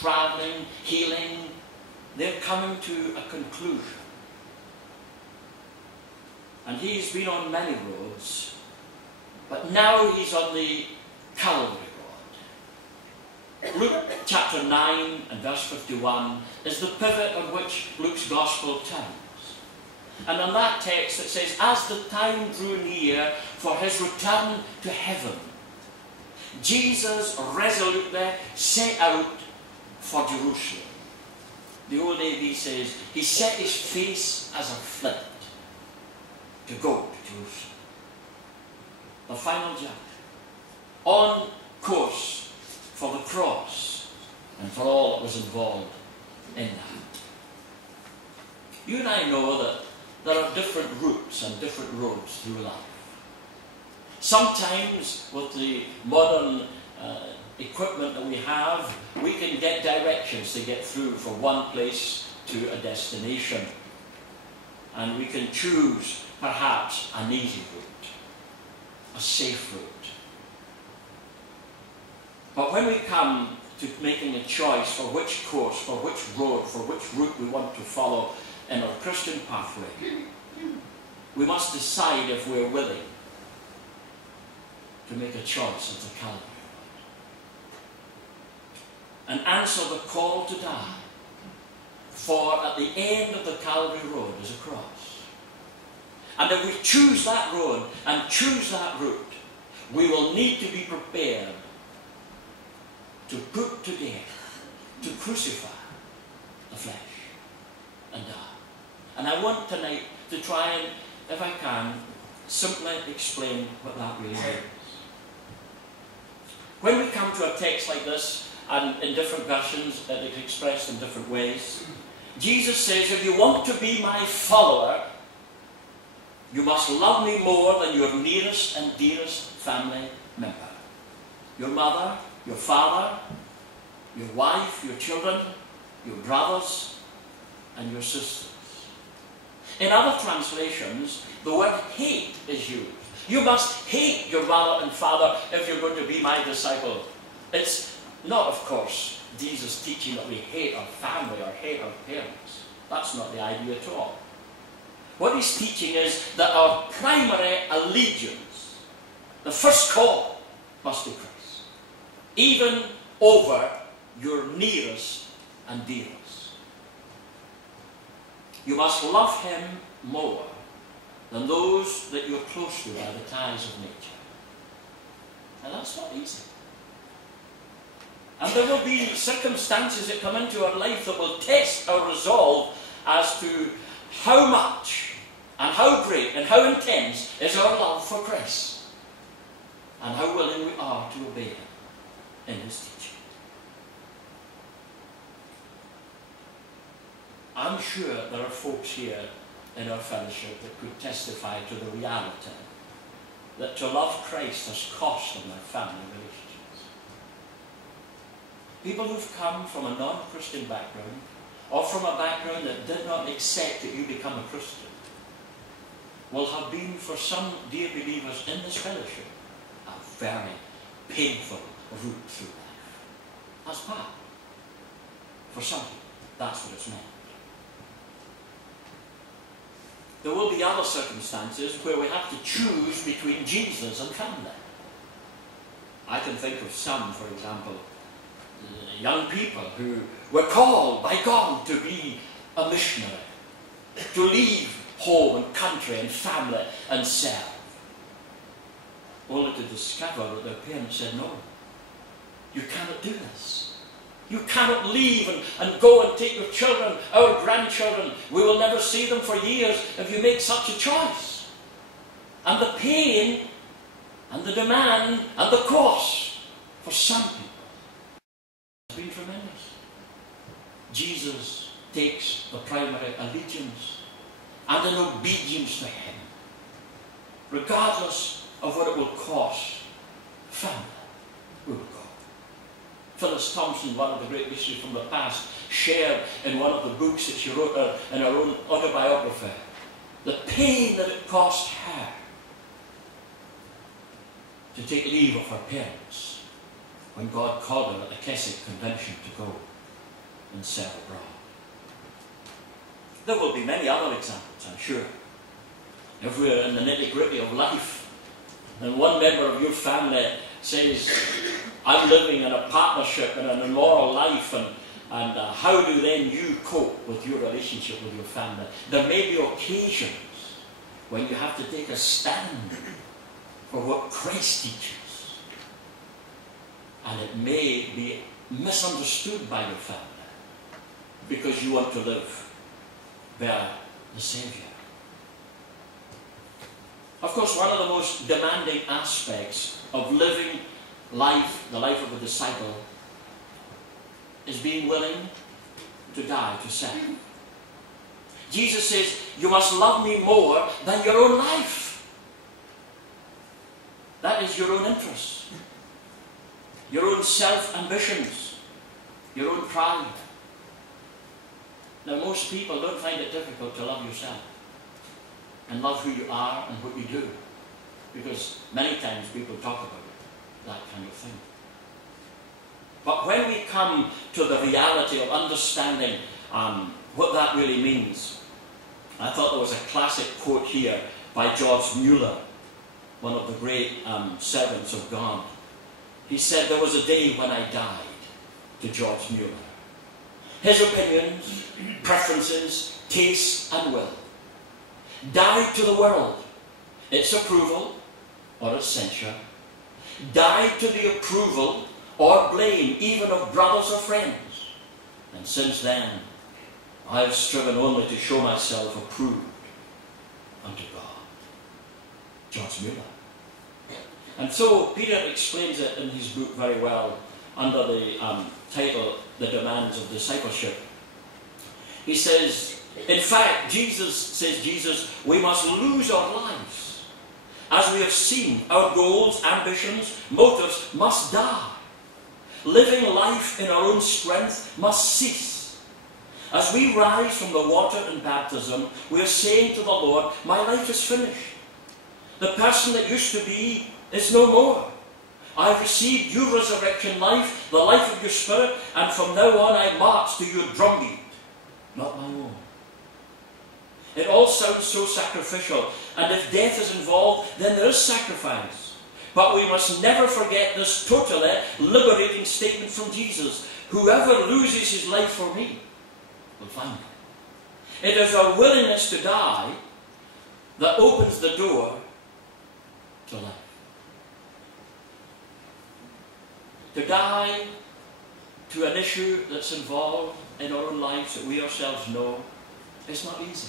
traveling, healing, they're coming to a conclusion. And he's been on many roads, but now he's on the Calvary road. Luke chapter 9 and verse 51 is the pivot on which Luke's gospel turns. And on that text it says, as the time drew near for his return to heaven, Jesus resolutely set out for Jerusalem. The old AV says, he set his face as a flint to go to Jerusalem. The final judgment. On course for the cross and for all that was involved in that. You and I know that there are different routes and different roads through life. Sometimes with the modern equipment that we have, we can get directions to get through from one place to a destination. And we can choose perhaps an easy route, a safe route. But when we come to making a choice for which course, for which road, for which route we want to follow in our Christian pathway, we must decide if we're willing to make a choice of the Calvary road and answer the call to die. For at the end of the Calvary road is a cross. And if we choose that road and choose that route, we will need to be prepared to put to death, to crucify the flesh and die. And I want tonight to try and, if I can, simply explain what that really means. When we come to a text like this, and in different versions it's expressed in different ways, Jesus says, if you want to be my follower, you must love me more than your nearest and dearest family member. Your mother, your father, your wife, your children, your brothers, and your sisters. In other translations, the word hate is used. You must hate your mother and father if you're going to be my disciple. It's not, of course, Jesus teaching that we hate our family or hate our parents. That's not the idea at all. What he's teaching is that our primary allegiance, the first call, must be Christ, even over your nearest and dearest. You must love him more than those that you're close to by the ties of nature. And that's not easy. And there will be circumstances that come into our life that will test our resolve as to how much and how great and how intense is our love for Christ, and how willing we are to obey him in his teaching. I'm sure there are folks here in our fellowship that could testify to the reality that to love Christ has cost them their family relationships. People who've come from a non-Christian background, or from a background that did not accept that you become a Christian, will have been for some dear believers in this fellowship a very painful route through life. That's bad. For some people, that's what it's meant. There will be other circumstances where we have to choose between Jesus and family. I can think of some, for example, young people who were called by God to be a missionary, to leave home and country and family and serve, only to discover that their parents said, no, you cannot do this. You cannot leave and go and take your children, our grandchildren. We will never see them for years if you make such a choice. And the pain and the demand and the cost for some people has been tremendous. Jesus takes the primary allegiance and an obedience to him, regardless of what it will cost. Family, we will go. Phyllis Thompson, one of the great missionaries from the past, shared in one of the books that she wrote in her own autobiography the pain that it cost her to take leave of her parents when God called her at the Keswick Convention to go. and serve abroad. There will be many other examples, I'm sure. If we're in the nitty-gritty of life, and one member of your family says, I'm living in a partnership and an immoral life, and how do then you cope with your relationship with your family? There may be occasions when you have to take a stand for what Christ teaches. And it may be misunderstood by your family because you want to live bear the Saviour. Of course, one of the most demanding aspects of living life, the life of a disciple, is being willing to die to self. Jesus says, you must love me more than your own life. That is your own interests, your own self-ambitions, your own pride. Now, most people don't find it difficult to love yourself and love who you are and what you do, because many times people talk about that kind of thing. But when we come to the reality of understanding what that really means, I thought there was a classic quote here by George Mueller, one of the great servants of God. He said, there was a day when I died, to George Mueller. His opinions, preferences, tastes and will died to the world, its approval or its censure, died to the approval or blame even of brothers or friends. And since then, I have striven only to show myself approved unto God. George Mueller. And so Peter explains it in his book very well under the title, The Demands of Discipleship. He says, in fact, Jesus, we must lose our lives. As we have seen, our goals, ambitions, motives must die. Living life in our own strength must cease. As we rise from the water in baptism, we are saying to the Lord, my life is finished. The person that used to be is no more. I have received your resurrection life, the life of your Spirit, and from now on I march to your drumbeat, not my own. It all sounds so sacrificial, and if death is involved, then there is sacrifice. But we must never forget this totally liberating statement from Jesus. Whoever loses his life for me will find it. It is our willingness to die that opens the door to life. To die to an issue that's involved in our own lives that we ourselves know is not easy.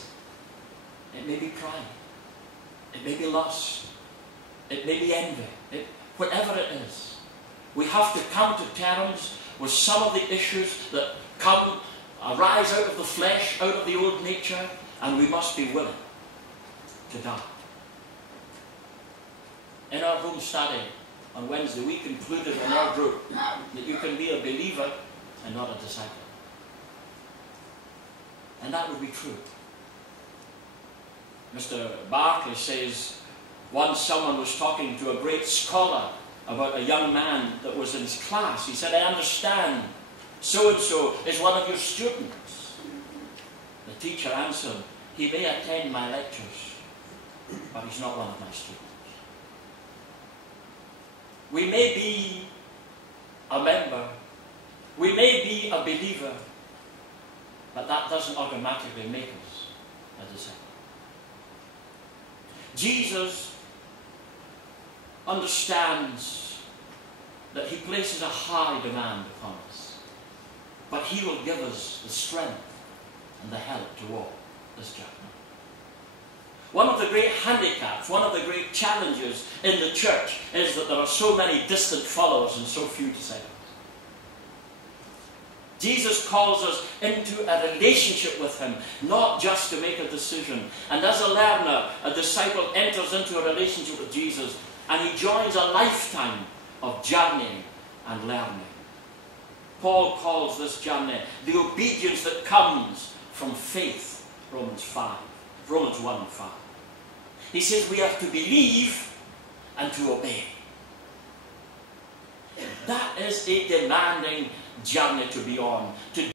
It may be pride. It may be lust. It may be envy. Whatever it is. We have to come to terms with some of the issues that arise out of the flesh, out of the old nature, and we must be willing to die. In our home study on Wednesday, we concluded in our group that you can be a believer and not a disciple. And that would be true. Mr. Barclay says, once someone was talking to a great scholar about a young man that was in his class. He said, I understand so-and-so is one of your students. The teacher answered, he may attend my lectures, but he's not one of my students. We may be a member, we may be a believer, but that doesn't automatically make us a disciple. Jesus understands that he places a high demand upon us, but he will give us the strength and the help to walk this journey. One of the great handicaps, one of the great challenges in the church is that there are so many distant followers and so few disciples. Jesus calls us into a relationship with him, not just to make a decision. And as a learner, a disciple enters into a relationship with Jesus, and he joins a lifetime of journeying and learning. Paul calls this journey the obedience that comes from faith, Romans 1:5. He says we have to believe and to obey. That is a demanding journey to be on.